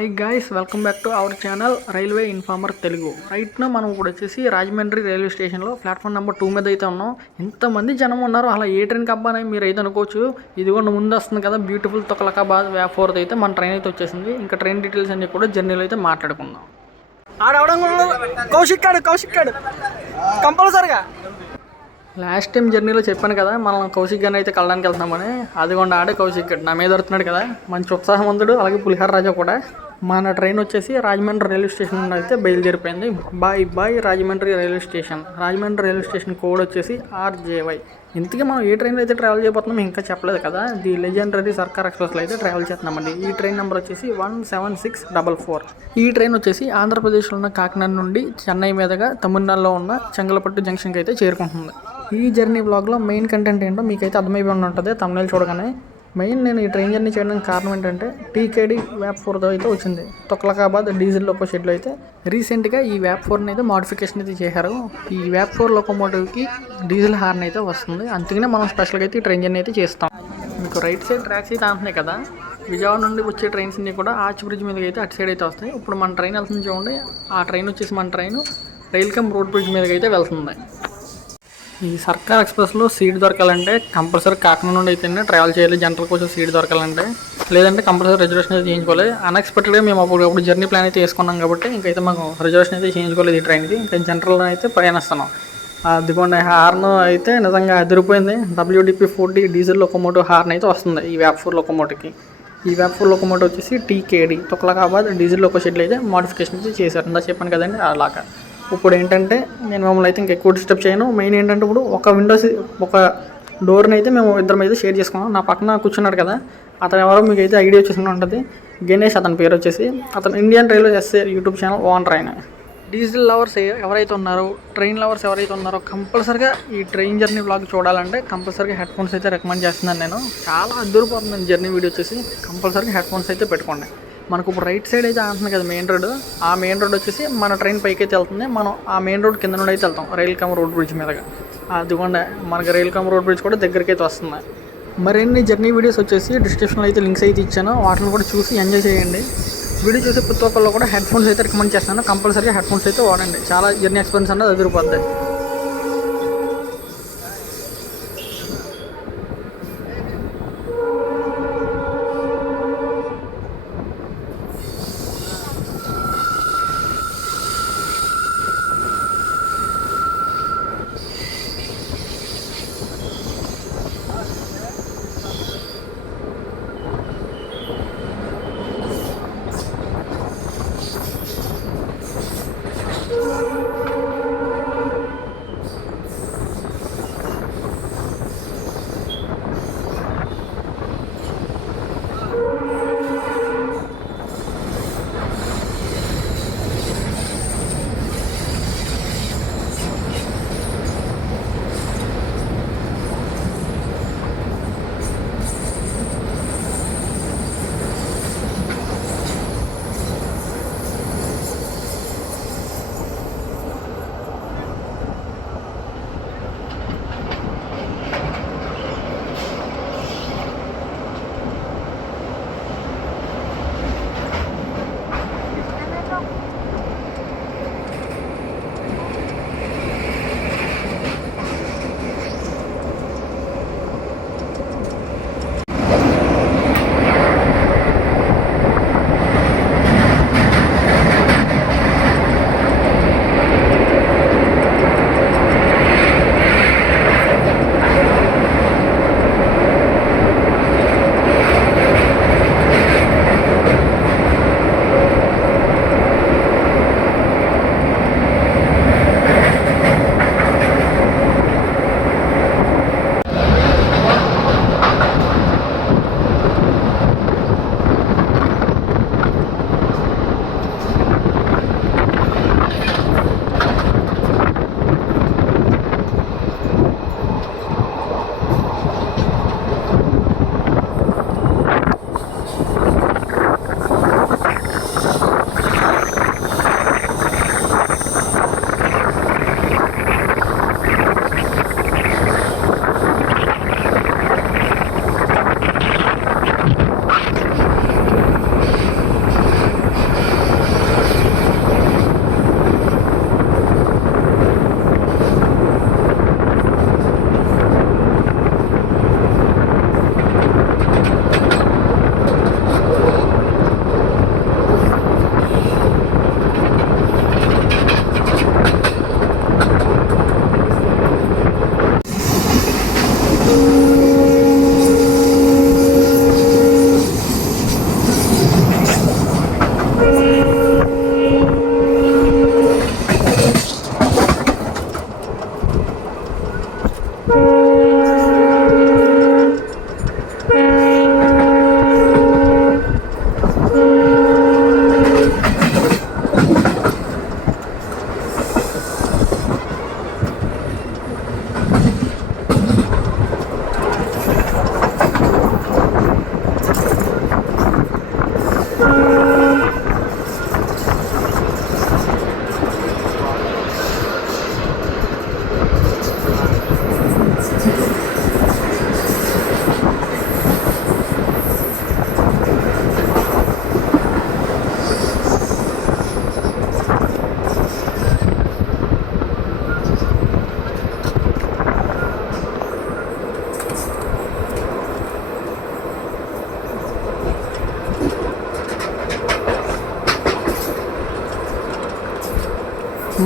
Hi guys, welcome back to our channel railway informer Telugu. రైట్ను మనం ఇప్పుడు వచ్చేసి రాజమండ్రి రైల్వే స్టేషన్లో ప్లాట్ఫామ్ నెంబర్ 2 మీద అయితే ఉన్నాం. ఇంతమంది జనం ఉన్నారు, అలా ఏ ట్రైన్కి అబ్బాని మీరు అయితే అనుకోవచ్చు. ఇదిగోండి ముందు వస్తుంది కదా బ్యూటిఫుల్ తుగ్లకాబాద్ WAP-4 అయితే మన ట్రైన్ అయితే వచ్చేసింది. ఇంకా ట్రైన్ డీటెయిల్స్ అన్ని కూడా జర్నీలో అయితే మాట్లాడుకుందాం. కౌశిక్ కంపల్సరిగా లాస్ట్ టైం జర్నీలో చెప్పాను కదా మనం కౌశిక్ గారిని అయితే కలడానికి వెళ్తున్నామని. అదిగోండి ఆడే కౌశిక్ నా మీద దొరుకుతున్నాడు కదా, మంచి ఉత్సాహవంతుడు. అలాగే పులిహార రాజా కూడా. మన ట్రైన్ వచ్చేసి రాజమండ్రి రైల్వే స్టేషన్ నుండి అయితే బయలుదేరిపోయింది. Bye Rajahmundry railway station. Rajahmundry railway station code వచ్చేసి RJY. ఇంతకీ మనం ఏ ట్రైన్లో అయితే ట్రావెల్ చేయబోతున్నాం ఇంకా చెప్పలేదు కదా. ది లెజెండరీ సర్కార్ ఎక్స్ప్రెస్లో అయితే ట్రావెల్ చేస్తున్నామండి. ఈ ట్రైన్ నెంబర్ వచ్చేసి 17644. ఈ ట్రైన్ వచ్చేసి ఆంధ్రప్రదేశ్లో ఉన్న కాకినాడ నుండి చెన్నై మీదుగా తమిళనాడులో ఉన్న చెంగలపట్టు జంక్షన్కి అయితే చేరుకుంటుంది. ఈ జర్నీ బ్లాగ్లో మెయిన్ కంటెంట్ ఏంటో మీకైతే అర్థమైపోయి ఉంటుంది తమిళ చూడగానే. మెయిన్ నేను ఈ ట్రైన్ జర్నీ చేయడానికి కారణం ఏంటంటే TKD WAP-4తో అయితే వచ్చింది. తుగ్లకాబాద్ డీజిల్ లోకో షెడ్లో అయితే రీసెంట్గా ఈ WAP-4ని అయితే మోడిఫికేషన్ అయితే చేశారు. ఈ WAP-4 లోకోమోటివ్కి డీజిల్ హార్న్ అయితే వస్తుంది. అందుకనే మనం స్పెషల్గా అయితే ఈ ట్రైన్ జర్నీ అయితే చేస్తాం. మీకు రైట్ సైడ్ ట్రాక్స్ అయితే అంటున్నాయి కదా, విజయవాడ నుండి వచ్చే ట్రైన్స్ అన్ని కూడా ఆర్చ్ బ్రిడ్జ్ మీదకి అయితే అటు సైడ్ అయితే వస్తాయి. ఇప్పుడు మన ట్రైన్ వెళ్తుంది చూడండి, ఆ ట్రైన్ వచ్చేసి మన train rail cum road bridge మీదకి అయితే వెళ్తుంది. ఈ సర్కార్ ఎక్స్ప్రెస్లో సీట్ దొరకాలంటే కంపల్సరీ కాకినాడ నుండి అయితేనే ట్రావెల్ చేయాలి. జనరల్ కోసం సీట్ దొరకాలంటే, లేదంటే కంపల్సరీ రిజర్వేషన్ అయితే చేయించుకోవాలి. అన్ఎక్స్పెక్టెడ్గా మేము అప్పుడు జర్నీ ప్లాన్ అయితే వేసుకున్నాం కాబట్టి ఇంకైతే మాకు రిజర్వేషన్ అయితే చేయించుకోలేదు ఈ ట్రైన్కి. ఇంకా జనరల్లో అయితే ప్రయాణిస్తున్నాం. అదిగోండి హార్న్ అయితే నిజంగా అదిరిపోయింది. WDP-40 డీజిల్ లోకోమోటివ్ హార్న్ అయితే వస్తుంది ఈ WAP-4 లోకోమోటివ్కి. ఈ WAP-4 లోకోమోటివ్ వచ్చేసి TKD తుగ్లకాబాద్ డీజిల్ లోకో షెడ్లో అయితే మోడిఫికేషన్ అయితే చేశారు. ఇందా చెప్పాను కదండి అలాగా. ఇప్పుడు ఏంటంటే నేను మమ్మల్ని అయితే ఇంకా ఎక్కువ డిస్టర్బ్ చేయను. మెయిన్ ఏంటంటే ఇప్పుడు ఒక డోర్ని అయితే మేము ఇద్దరం అయితే షేర్ చేసుకున్నాం. నా పక్కన కూర్చున్నాడు కదా అతను ఎవరో మీకు అయితే ఐడియా వచ్చేసి ఉంటుంది. గణేష్ అతని పేరు వచ్చేసి. అతను ఇండియన్ రైల్వే ఎస్ఏ యూట్యూబ్ ఛానల్ ఓనర్ ఆయన. డీజిల్ లవర్స్ ఎవరైతే ఉన్నారో, ట్రైన్ లవర్స్ ఎవరైతే ఉన్నారో కంపల్సరీగా ఈ ట్రైన్ జర్నీ వ్లాగ్ చూడాలంటే కంపల్సరీగా హెడ్ ఫోన్స్ అయితే రికమెండ్ చేస్తున్నాను నేను. చాలా అద్దరిపోతుంది జర్నీ వీడియో వచ్చేసి. కంపల్సరీగా హెడ్ ఫోన్స్ అయితే పెట్టుకోండి. మనకు ఇప్పుడు రైట్ సైడ్ అయితే అంటున్నాయి కదా మెయిన్ రోడ్. ఆ మెయిన్ రోడ్ వచ్చేసి మన ట్రైన్ పైకి అయితే వెళ్తుంది. మనం ఆ మెయిన్ రోడ్ కింద నుండి అయితే వెళ్తాం రైల్ కమ్ రోడ్ బ్రిడ్జ్ మీదగా. అదిగోండి మనకి రైల్ కమ్ రోడ్ బ్రిడ్జ్ కూడా దగ్గరికి అయితే వస్తుంది. మరిన్ని జర్నీ వీడియోస్ వచ్చేసి డిస్క్రిప్షన్లో అయితే లింక్స్ అయితే ఇచ్చాను, వాటిని కూడా చూసి ఎంజాయ్ చేయండి. వీడియో చూసి ప్రతి ఒక్కళ్ళు కూడా హెడ్ ఫోన్స్ అయితే రికమెండ్ చేస్తాను. కంపల్సరీగా హెడ్ ఫోన్స్ అయితే వాడండి. చాలా జర్నీ ఎక్స్పీరియన్స్ అనేది అదిరిపోద్ది.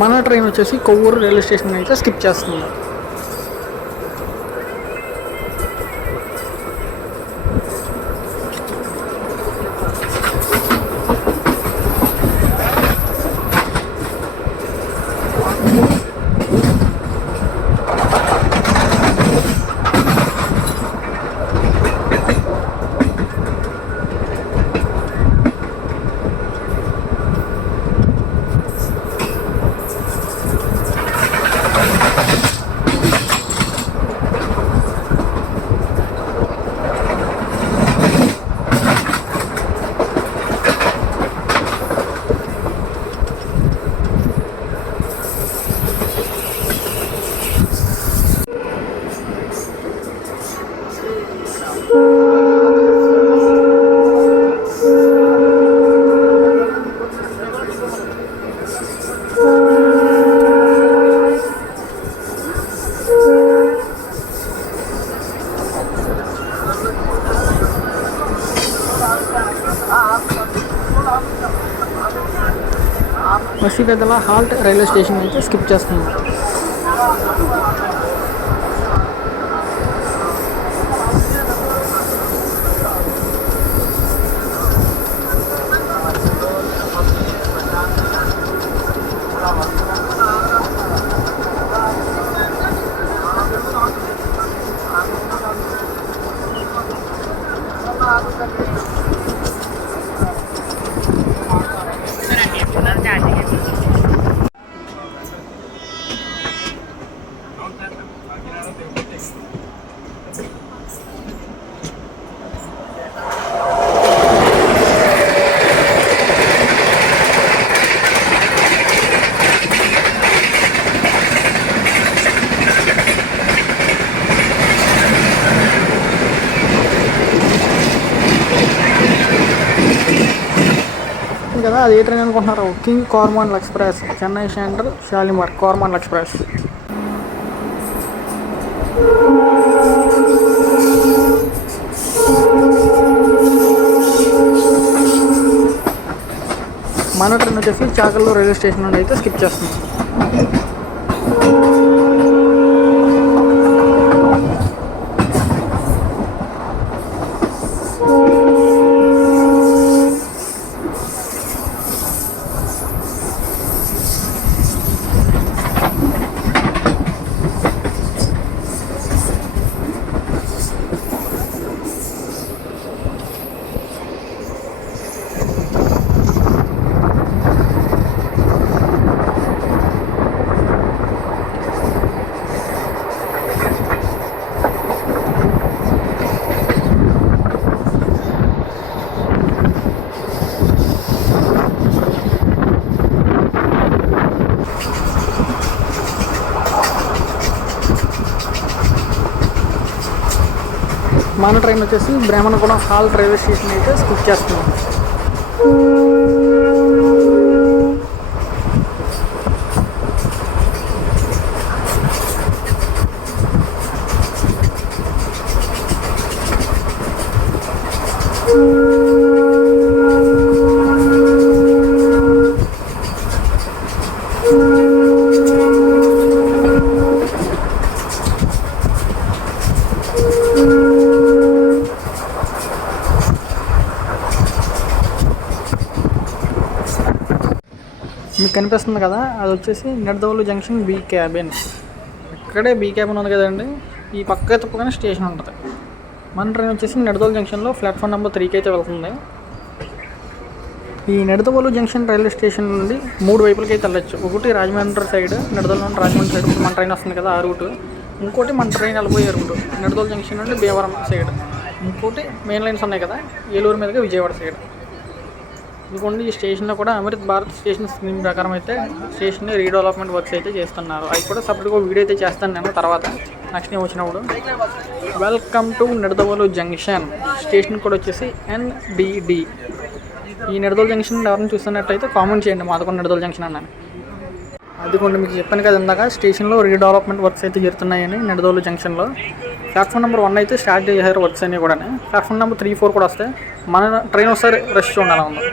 మన ట్రైన్ వచ్చేసి కొవ్వూరు రైల్వే స్టేషన్ అయితే స్కిప్ చేస్తుంది. మసిపెదల హాల్ట్ రైల్వే స్టేషన్ అయితే స్కిప్ చేస్తున్నాం. కదా అది ఏ ట్రైన్ అనుకుంటున్నారు? King Coromandel express, Chennai central Shalimar Coromandel express. మన ట్రైన్ వచ్చేసి చాకల్లో రైల్వే స్టేషన్ నుండి అయితే స్కిప్ చేస్తుంది. మన ట్రైన్ వచ్చేసి బ్రాహ్మణగూడెం హాల్ట్ రైల్వే స్టేషన్ అయితే స్కిప్ చేస్తున్నాం. మీకు కనిపిస్తుంది కదా, అది వచ్చేసి నిడదవోలు జంక్షన్ బీ క్యాబిన్. ఇక్కడే బీ క్యాబిన్ ఉంది కదండి, ఈ పక్క తప్పగానే స్టేషన్ ఉంటుంది. మన ట్రైన్ వచ్చేసి నిడదవోలు జంక్షన్లో ప్లాట్ఫామ్ నెంబర్ 3కి అయితే వెళ్తుంది. ఈ నిడదవోలు జంక్షన్ రైల్వే స్టేషన్ నుండి 3 వైపులకి అయితే వెళ్ళచ్చు. ఒకటి రాజమండ్రి సైడ్, నిడదవోలు నుండి రాజమండ్రి సైడ్ మన ట్రైన్ వస్తుంది కదా ఆ రూటు. ఇంకోటి మన ట్రైన్ వెళ్ళిపోయే రూటు నిడదవోలు జంక్షన్ నుండి భీమవరం సైడ్. ఇంకోటి మెయిన్ లైన్స్ ఉన్నాయి కదా, ఏలూరు మీదుగా విజయవాడ సైడ్. ఇదిగోండి ఈ స్టేషన్లో కూడా అమృత్ భారత్ స్టేషన్ స్కీమ్ ప్రకారం అయితే స్టేషన్ రీడెవలప్మెంట్ వర్క్స్ అయితే చేస్తున్నారు. అవి కూడా సపరేట్గా వీడియో అయితే చేస్తాను నేను తర్వాత నెక్స్ట్ టైం వచ్చినప్పుడు. Welcome to Nidadavolu junction. Station కూడా వచ్చేసి NDD. ఈ నిడదవోలు జంక్షన్ ఎవరైనా చూస్తున్నట్టయితే కామెంట్ చేయండి మాదకొండ నిడదవోలు జంక్షన్ అన్నాను. అదిగోండి మీకు చెప్పాను కదా ఇందాక, స్టేషన్లో రీడెవలప్మెంట్ వర్క్స్ అయితే జరుగుతున్నాయని నిడదవోలు జంక్షన్లో. ప్లాట్ఫామ్ నెంబర్ 1 అయితే స్టార్ట్ చేశారు వర్క్స్ అన్నీ కూడా. ప్లాట్ఫామ్ నెంబర్ 3, 4 కూడా వస్తాయి. మన ట్రైన్ ఒకసారి రష్ ఉండాలి ఉంది.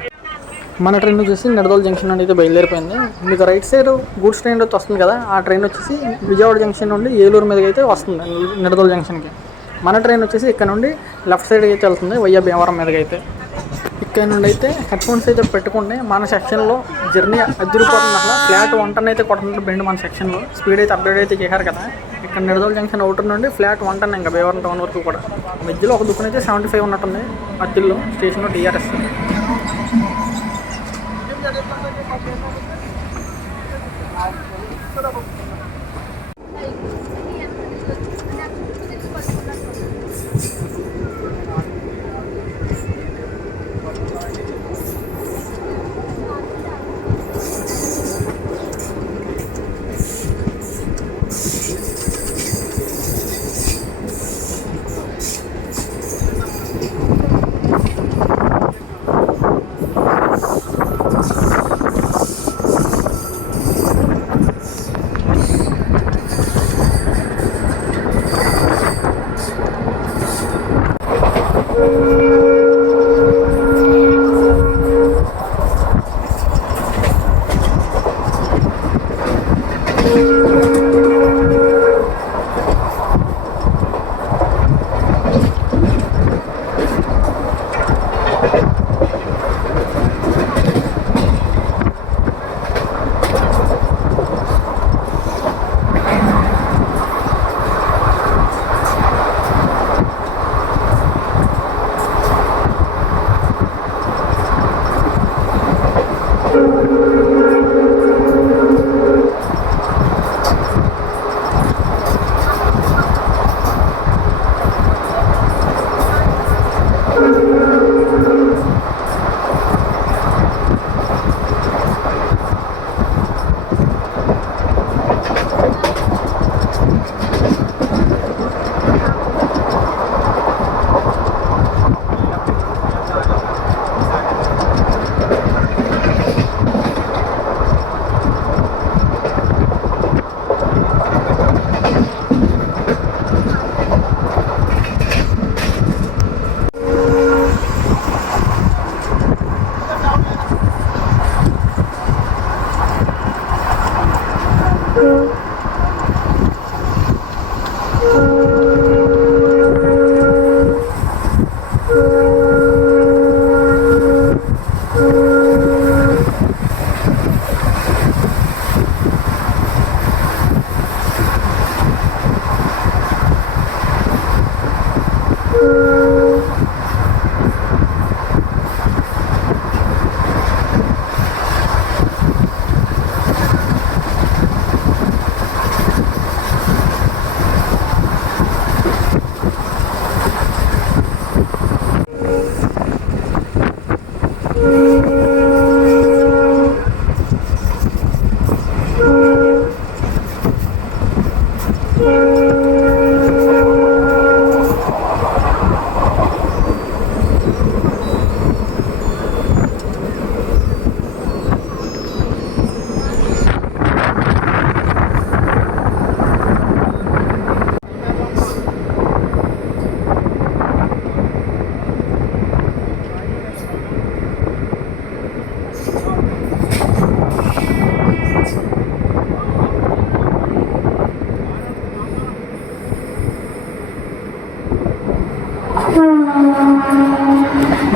మన ట్రైన్ వచ్చేసి నిడదోల్ జంక్షన్ నుండి అయితే బయలుదేరిపోయింది. మీకు రైట్ సైడ్ గూడ్స్ ట్రైన్ అయితే వస్తుంది కదా, ఆ ట్రైన్ వచ్చేసి విజయవాడ జంక్షన్ నుండి ఏలూరు మీదకి అయితే వస్తుంది నిడదోల్ జంక్షన్కి. మన ట్రైన్ వచ్చేసి ఇక్కడ నుండి లెఫ్ట్ సైడ్ అయితే వెళ్తుంది వయ్యా భీమవరం మీదకి అయితే. ఇక్కడ నుండి అయితే హెడ్ ఫోన్స్ అయితే పెట్టుకుంటే మన సెక్షన్లో జర్నీ అదిరిపోతుంది. అసలు ఫ్లాట్ 110 అయితే కొడుతుంది బెండ్ మన సెక్షన్లో. స్పీడ్ అయితే అప్డేట్ అయితే చేశారు కదా. ఇక్కడ నిడదోల్ జంక్షన్ అవుటర్ నుండి ఫ్లాట్ 110 ఇంకా భీమవరం టౌన్ వరకు కూడా. మధ్యలో ఒక దుక్కున అయితే 75 ఉన్నట్టుంది మధ్యలో స్టేషన్లో TRS.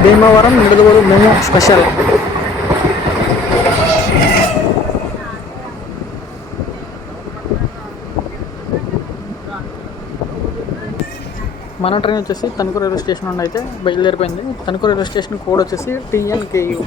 Bhimavaram Nidadavolu memo special. మన ట్రైన్ వచ్చేసి తణుకు రైల్వే స్టేషన్ నుండి అయితే బయలుదేరిపోయింది. తణుకు రైల్వే స్టేషన్ కోడ్ వచ్చేసి TNKU.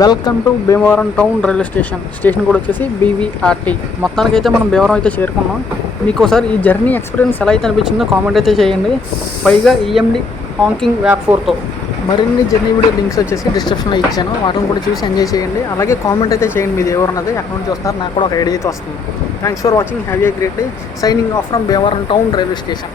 Welcome to Bhimavaram town railway station కూడా వచ్చేసి బీవీఆర్టీ. మొత్తానికైతే మనం భీమవరం అయితే చేరుకున్నాం. మీకు ఒకసారి ఈ జర్నీ ఎక్స్పీరియన్స్ ఎలా అయితే అనిపించిందో కామెంట్ అయితే చేయండి. పైగా EMD హాంకింగ్ WAP-4తో మరిన్ని జర్నీ వీడియో లింక్స్ వచ్చేసి డిస్క్రిప్షన్లో ఇచ్చాను. వాటిని కూడా చూసి ఎంజాయ్ చేయండి. అలాగే కామెంట్ అయితే చేయండి మీది ఎవరున్నది, ఎక్కడ నుంచి వస్తారు, నాకు కూడా ఒక ఐడియా అయితే వస్తుంది. Thanks for watching. Have a great day. Signing off from Bhimavaram town railway station.